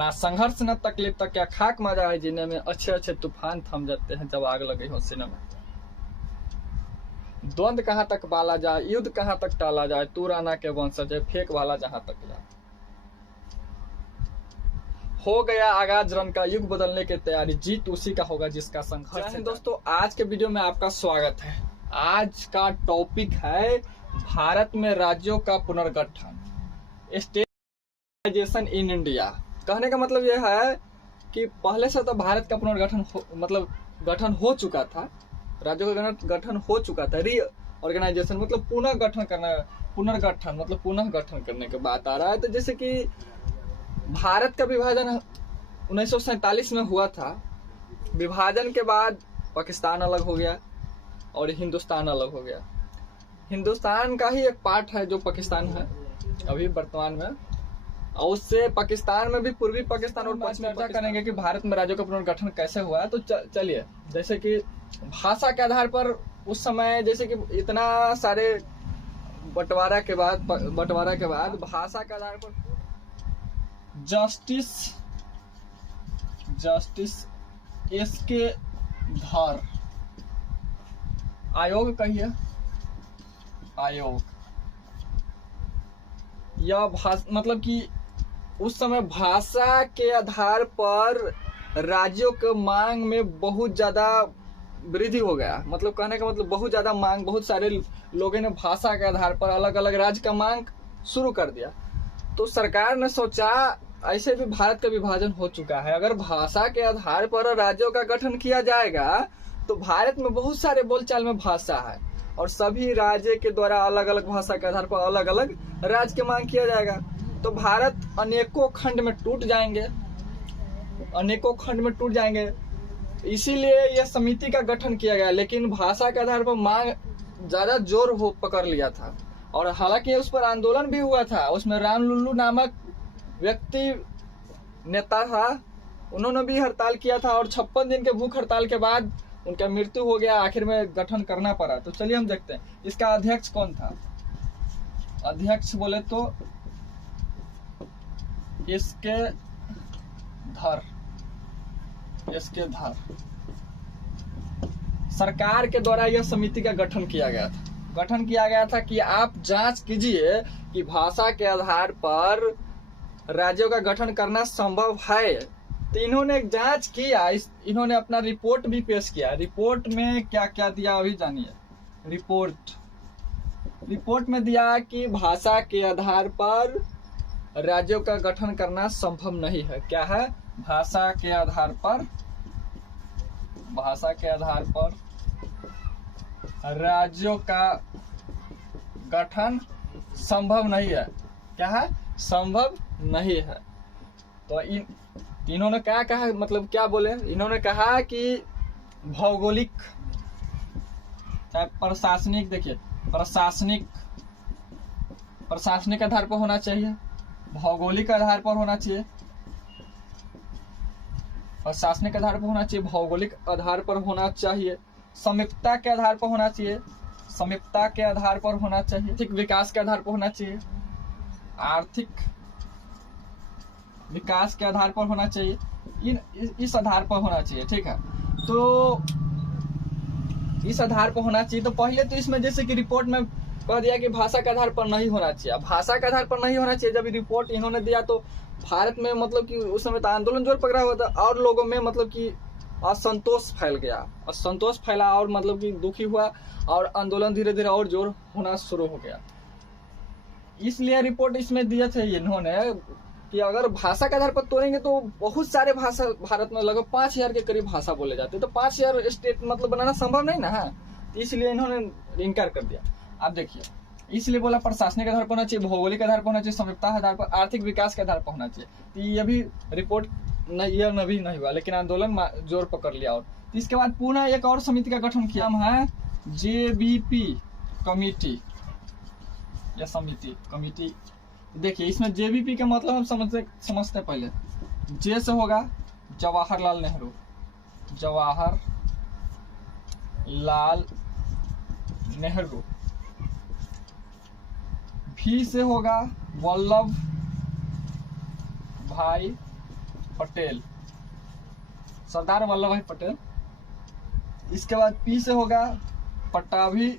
ना संघर्ष न तकलीफ तक क्या खाक मजा है जीने में, अच्छे अच्छे तूफान थम जाते हैं जब आग लगे हो सीने में। द्वंद कहाँ तक बाला जाए, युद्ध कहाँ तक टाला जाए, तू राणा के वंशज है फेंक वाला जहां तक जाए। हो गया आगाज रन का, युग बदलने की तैयारी, जीत उसी का होगा जिसका संघर्ष है। दोस्तों आज के वीडियो में आपका स्वागत है। आज का टॉपिक है भारत में राज्यों का पुनर्गठन, स्टेटाइजेशन इन इंडिया। कहने का मतलब यह है कि पहले से तो भारत का पुनर्गठन गठन हो चुका था, राज्यों का गठन हो चुका था। रीऑर्गेनाइजेशन मतलब पुनर्गठन मतलब पुनः गठन करने के बात आ रहा है। तो जैसे कि भारत का विभाजन 1947 में हुआ था। विभाजन के बाद पाकिस्तान अलग हो गया और हिंदुस्तान अलग हो गया। हिंदुस्तान का ही एक पार्ट है जो पाकिस्तान है अभी वर्तमान में, और उससे पाकिस्तान में भी पूर्वी पाकिस्तान और पश्चिमी चर्चा करेंगे कि भारत में राज्यों का पुनर्गठन कैसे हुआ। तो चलिए, जैसे कि भाषा के आधार पर उस समय जैसे कि इतना सारे बंटवारा के बाद भाषा के आधार पर जस्टिस एसके धर आयोग कहिए आयोग, यह मतलब कि उस समय भाषा के आधार पर राज्यों के मांग में बहुत ज्यादा वृद्धि हो गया। मतलब कहने का मतलब बहुत ज्यादा मांग, बहुत सारे लोगों ने भाषा के आधार पर अलग अलग राज्य का मांग शुरू कर दिया। तो सरकार ने सोचा ऐसे भी भारत का विभाजन हो चुका है, अगर भाषा के आधार पर राज्यों का गठन किया जाएगा तो भारत में बहुत सारे बोलचाल में भाषा है और सभी राज्य के द्वारा अलग अलग भाषा के आधार पर अलग अलग राज्य की मांग किया जाएगा। तो भारत अनेकों खंड में टूट जाएंगे। इसीलिए यह समिति का गठन किया गया, लेकिन भाषा के आधार पर मांग ज्यादा जोर पकड़ लिया था। और हालांकि उस पर आंदोलन भी हुआ था। उसमें राम लुल्लू नामक व्यक्ति नेता था, उन्होंने भी हड़ताल किया था और 56 दिन के भूख हड़ताल के बाद उनका मृत्यु हो गया। आखिर में गठन करना पड़ा। तो चलिए हम देखते हैं इसका अध्यक्ष कौन था। अध्यक्ष बोले तो इसके धर सरकार के द्वारा यह समिति का गठन किया गया था कि आप जांच कीजिए कि भाषा के आधार पर राज्यों का गठन करना संभव है। तो इन्होंने एक जांच किया, इन्होंने अपना रिपोर्ट भी पेश किया। रिपोर्ट में क्या क्या दिया अभी जानिए। रिपोर्ट में दिया कि भाषा के आधार पर राज्यों का गठन करना संभव नहीं है। क्या है? भाषा के आधार पर राज्यों का गठन संभव नहीं है। क्या है? संभव नहीं है। तो इन्होंने क्या कहा, मतलब क्या बोले? इन्होंने कहा कि भौगोलिक प्रशासनिक, देखिए प्रशासनिक आधार पर होना चाहिए, भौगोलिक आधार पर होना चाहिए, प्रशासनिक आधार पर होना चाहिए, भौगोलिक आधार पर होना चाहिए, संयुक्तता के आधार पर होना चाहिए, आर्थिक विकास के आधार पर होना चाहिए, आर्थिक विकास के आधार पर होना चाहिए, इस आधार पर होना चाहिए। ठीक है, तो इस आधार पर होना चाहिए। तो पहले तो इसमें जैसे कि रिपोर्ट में कह दिया कि भाषा के आधार पर नहीं होना चाहिए। भाषा के आधार पर नहीं होना चाहिए जब रिपोर्ट इन्होंने दिया तो भारत में मतलब कि उस समय तो आंदोलन जोर पकड़ा हुआ था और लोगों में मतलब कि असंतोष फैला और मतलब कि दुखी हुआ और आंदोलन धीरे धीरे और जोर होना शुरू हो गया। इसलिए रिपोर्ट इसमें दिए थे इन्होंने कि अगर भाषा के आधार पर तोड़ेंगे तो बहुत सारे भाषा, भारत में लगभग 5000 के करीब भाषा बोले जाते हैं, तो 5000 स्टेट मतलब बनाना संभव नहीं ना है। तो इसलिए इन्होंने इनकार कर दिया। आप देखिए, इसलिए बोला प्रशासनिक आधार पर होना चाहिए, भौगोलिक आधार पर होना चाहिए, संयुक्तता आधार पर, आर्थिक विकास के आधार पर होना चाहिए। तो ये भी रिपोर्ट नहीं हुआ, लेकिन आंदोलन जोर पकड़ लिया। और इसके बाद पुनः एक और समिति का गठन किया है, JBP कमेटी या समिति कमेटी। देखिए इसमें JBP का मतलब हम समझते पहले। जे से होगा जवाहरलाल नेहरू, V से होगा वल्लभ भाई पटेल, सरदार वल्लभ भाई पटेल। इसके बाद पी से होगा पट्टाभी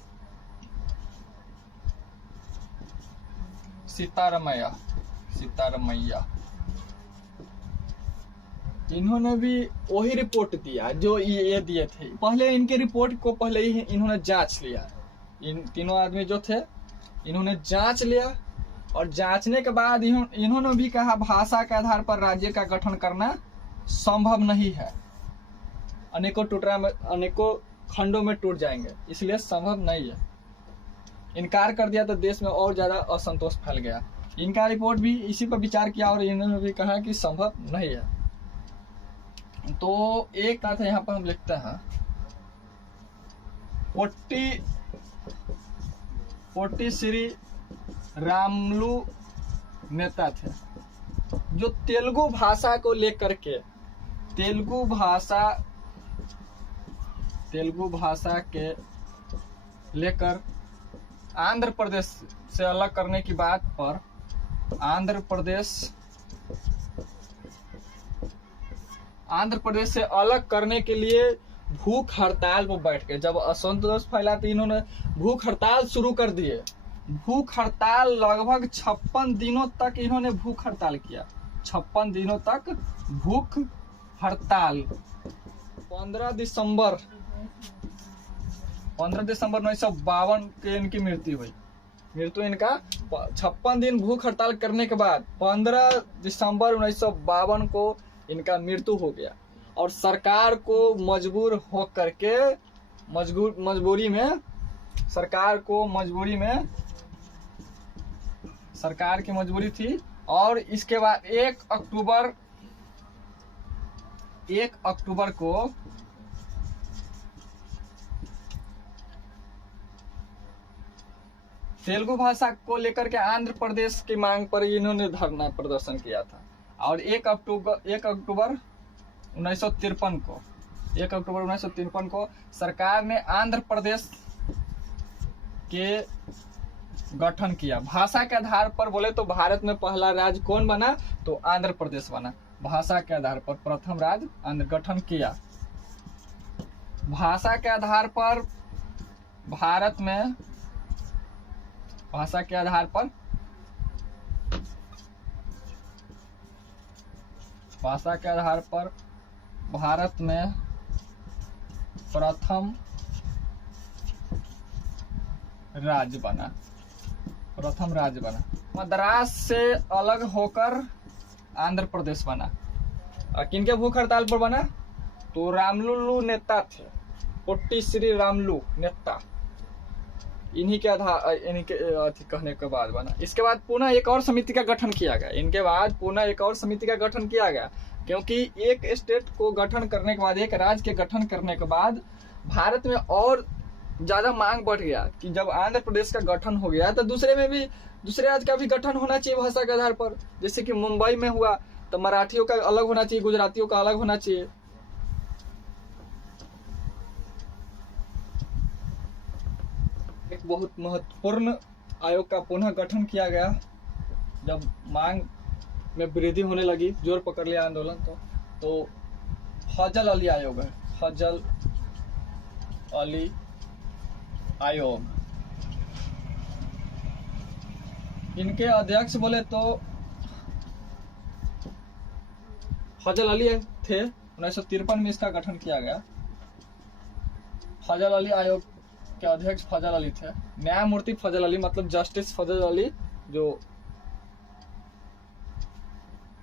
सीतारमैया, सीतारमैया। इन्होंने भी वही रिपोर्ट दिया जो ये दिए थे। पहले इनके रिपोर्ट को पहले ही इन्होंने जांच लिया। इन तीनों आदमी जो थे इन्होंने जांच लिया, और जांचने के बाद इन्होंने भी कहा भाषा के आधार पर राज्य का गठन करना संभव नहीं है, अनेकों टुकड़ा में, अनेकों खंडों में टूट जाएंगे, इसलिए संभव नहीं है। इनकार कर दिया तो देश में और ज्यादा असंतोष फैल गया। इनका रिपोर्ट भी इसी पर विचार किया और इन्होंने भी कहा कि संभव नहीं है। तो एक बात है यहाँ पर हम लिखते हैं, पोट्टी श्री रामुलु नेता थे जो तेलुगु भाषा को लेकर के, तेलुगु भाषा के लेकर आंध्र प्रदेश से अलग करने की बात पर आंध्र प्रदेश से अलग करने के लिए भूख हड़ताल पर बैठ गए। जब असंतोष फैला तो इन्होंने भूख हड़ताल शुरू कर दिए। भूख हड़ताल लगभग 56 दिनों तक इन्होंने भूख हड़ताल किया। 56 दिनों तक भूख हड़ताल। 15 दिसंबर 1952 के इनकी मृत्यु हुई। मृत्यु इनका 56 दिन भूख हड़ताल करने के बाद 15 दिसंबर 1952 को इनका मृत्यु हो गया। और सरकार को मजबूर हो करके मजबूरी थी। और इसके बाद 1 अक्टूबर को तेलुगु भाषा को लेकर के आंध्र प्रदेश की मांग पर इन्होंने धरना प्रदर्शन किया था। और 1 अक्टूबर 1953 को सरकार ने आंध्र प्रदेश के गठन किया। भाषा के आधार पर बोले तो भारत में पहला राज्य कौन बना, तो आंध्र प्रदेश बना। भाषा के आधार पर प्रथम राज्य आंध्र गठन किया। भाषा के आधार पर भारत में प्रथम राज्य बना। मद्रास से अलग होकर आंध्र प्रदेश बना। और किनके भूख हड़ताल पर बना, तो रामुलु नेता थे, पोट्टी श्री रामुलु नेता, इन्हीं के आधार कहने के बाद बना। इसके बाद पुनः एक और समिति का गठन किया गया। क्योंकि एक स्टेट को गठन करने के बाद, एक राज्य के गठन करने के बाद भारत में और ज्यादा मांग बढ़ गया कि जब आंध्र प्रदेश का गठन हो गया तो दूसरे राज्य का भी गठन होना चाहिए भाषा के आधार पर। जैसे कि मुंबई में हुआ तो मराठियों का अलग होना चाहिए, गुजरातियों का अलग होना चाहिए। एक बहुत महत्वपूर्ण आयोग का पुनः गठन किया गया जब मांग में वृद्धि होने लगी, जोर पकड़ लिया आंदोलन। तो फजल अली आयोग है, फजल अली आयोग। इनके अध्यक्ष बोले तो फजल अली थे। 1953 में इसका गठन किया गया। फजल अली आयोग के अध्यक्ष फजल अली थे। न्यायमूर्ति फजल अली, मतलब जस्टिस फजल अली, जो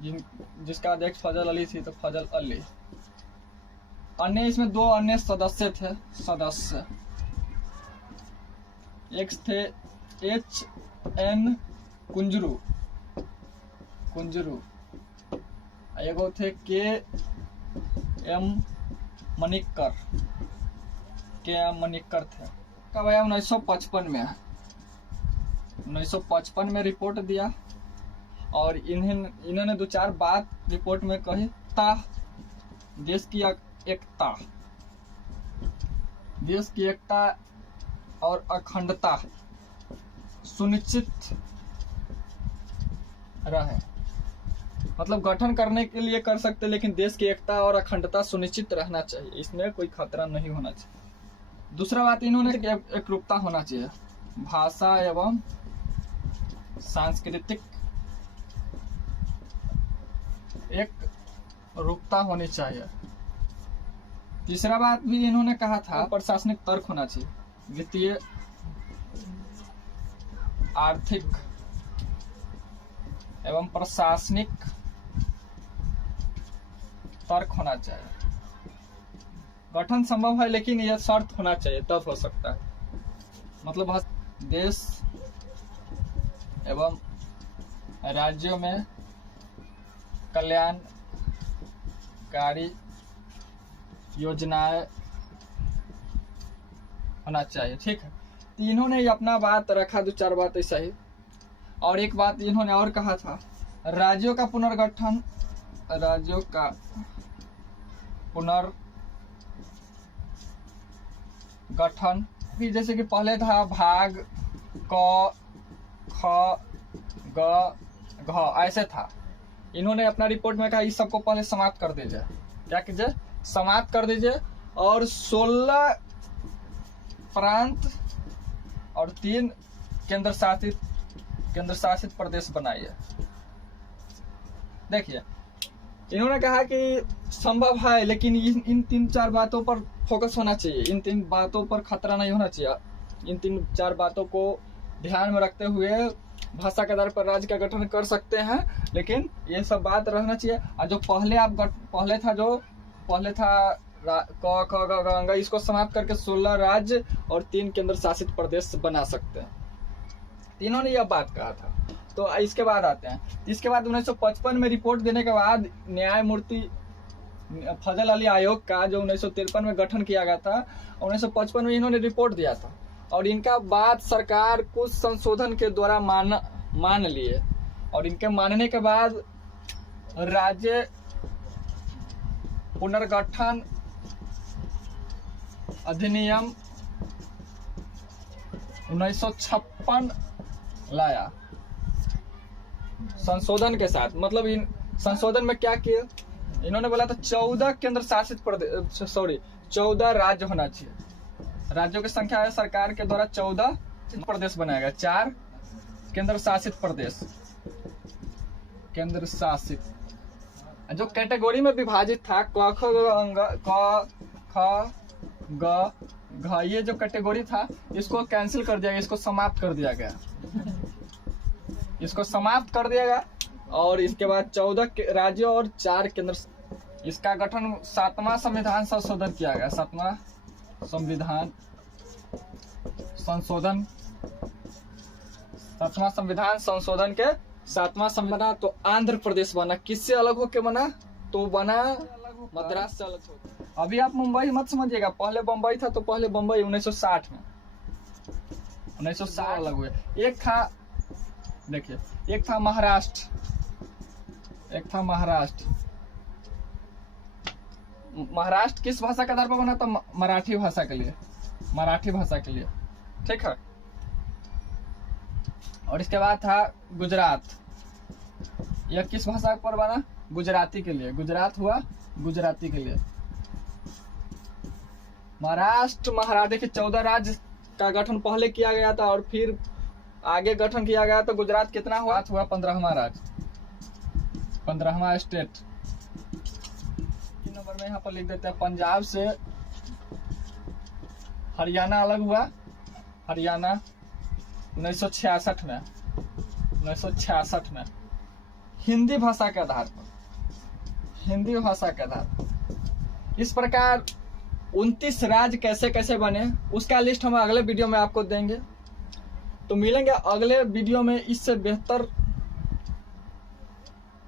जिसका अध्यक्ष फजल अली थी, तो फजल अली। अन्य इसमें 2 अन्य सदस्य थे। एक थे HN कुंजरू, एगो थे KM मनिक्कर थे। कब आया, 1955 में रिपोर्ट दिया। और इन्होंने 2-4 बात रिपोर्ट में कही। देश की एकता और अखंडता सुनिश्चित रहे। मतलब गठन करने के लिए कर सकते, लेकिन देश की एकता और अखंडता सुनिश्चित रहना चाहिए, इसमें कोई खतरा नहीं होना चाहिए। दूसरा बात इन्होंने एकरूपता होना चाहिए, भाषा एवं सांस्कृतिक एक रूपता होनी चाहिए। तीसरा बात भी इन्होंने कहा था, प्रशासनिक तर्क होना चाहिए, वित्तीय आर्थिक एवं प्रशासनिक तर्क होना चाहिए। गठन संभव है लेकिन यह शर्त होना चाहिए, तब हो सकता है। मतलब देश एवं राज्यों में कल्याणकारी योजनाएं होना चाहिए, ठीक है। तो इन्होंने अपना बात रखा, 2-4 बात ऐसा ही। और एक बात इन्होंने और कहा था, राज्यों का पुनर्गठन, राज्यों का पुनर्गठन भी जैसे कि पहले था भाग क ख ग घ ऐसे था। इन्होंने अपना रिपोर्ट में कहा इस सबको पहले समाप्त कर दीजिए। क्या कीजिए? समाप्त कर दीजिए और 16 प्रांत और 3 केंद्र शासित प्रदेश बनाइए। देखिए, इन्होंने कहा कि संभव है लेकिन इन 3-4 बातों पर फोकस होना चाहिए, इन 3 बातों पर खतरा नहीं होना चाहिए। इन 3-4 बातों को ध्यान में रखते हुए भाषा के आधार पर राज्य का गठन कर सकते हैं, लेकिन ये सब बात रहना चाहिए। और जो पहले था क ख ग घ, इसको समाप्त करके 16 राज्य और 3 केंद्र शासित प्रदेश बना सकते हैं। इन्होंने यह बात कहा था। तो इसके बाद आते हैं, इसके बाद 1955 में रिपोर्ट देने के बाद न्यायमूर्ति फजल अली आयोग का जो 1953 में गठन किया गया था, 1955 में इन्होंने रिपोर्ट दिया था और इनका बात सरकार कुछ संशोधन के द्वारा मान लिए। और इनके मानने के बाद राज्य पुनर्गठन अधिनियम 1956 लाया संशोधन के साथ। मतलब इन संशोधन में क्या किया, इन्होंने बोला था 14 केंद्र शासित प्रदेश, 14 राज्य होना चाहिए। राज्यों की संख्या है सरकार के द्वारा 14 प्रदेश बनाया गया, 4 केंद्र शासित प्रदेश, केंद्र शासित जो कैटेगरी में विभाजित था क ख ग घ, ये जो कैटेगरी था इसको कैंसिल कर दिया गया, इसको समाप्त कर दिया गया, इसको समाप्त कर दिया गया। और इसके बाद 14 राज्य और 4 केंद्र, इसका गठन 7वां संविधान संशोधन किया गया। 7वां संविधान संशोधन, 7वां संविधान संशोधन के 7वां संविधान। तो आंध्र प्रदेश बना, किससे अलग होके बना? तो बना मद्रास से अलग होकर। अभी आप मुंबई मत समझिएगा, पहले बम्बई था तो पहले बम्बई 1960 में, 1960 अलग हुए। एक था, देखिए, एक था महाराष्ट्र, महाराष्ट्र किस भाषा के आधार पर बना था? मराठी भाषा के लिए, ठीक है। और इसके बाद था गुजरात, यह किस भाषा पर बना? गुजराती के लिए, गुजरात हुआ गुजराती के लिए। महाराष्ट्र देखिए 14 राज्य का गठन पहले किया गया था और फिर आगे गठन किया गया तो गुजरात कितना हुआ? 15वां राज्य, 15वां स्टेट। 3 नंबर में यहाँ पर लिख देते हैं, पंजाब से हरियाणा अलग हुआ, हरियाणा 1966 में हिंदी भाषा के आधार पर, इस प्रकार 29 राज्य कैसे कैसे बने उसका लिस्ट हम अगले वीडियो में आपको देंगे। तो मिलेंगे अगले वीडियो में इससे बेहतर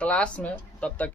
क्लास में, तब तक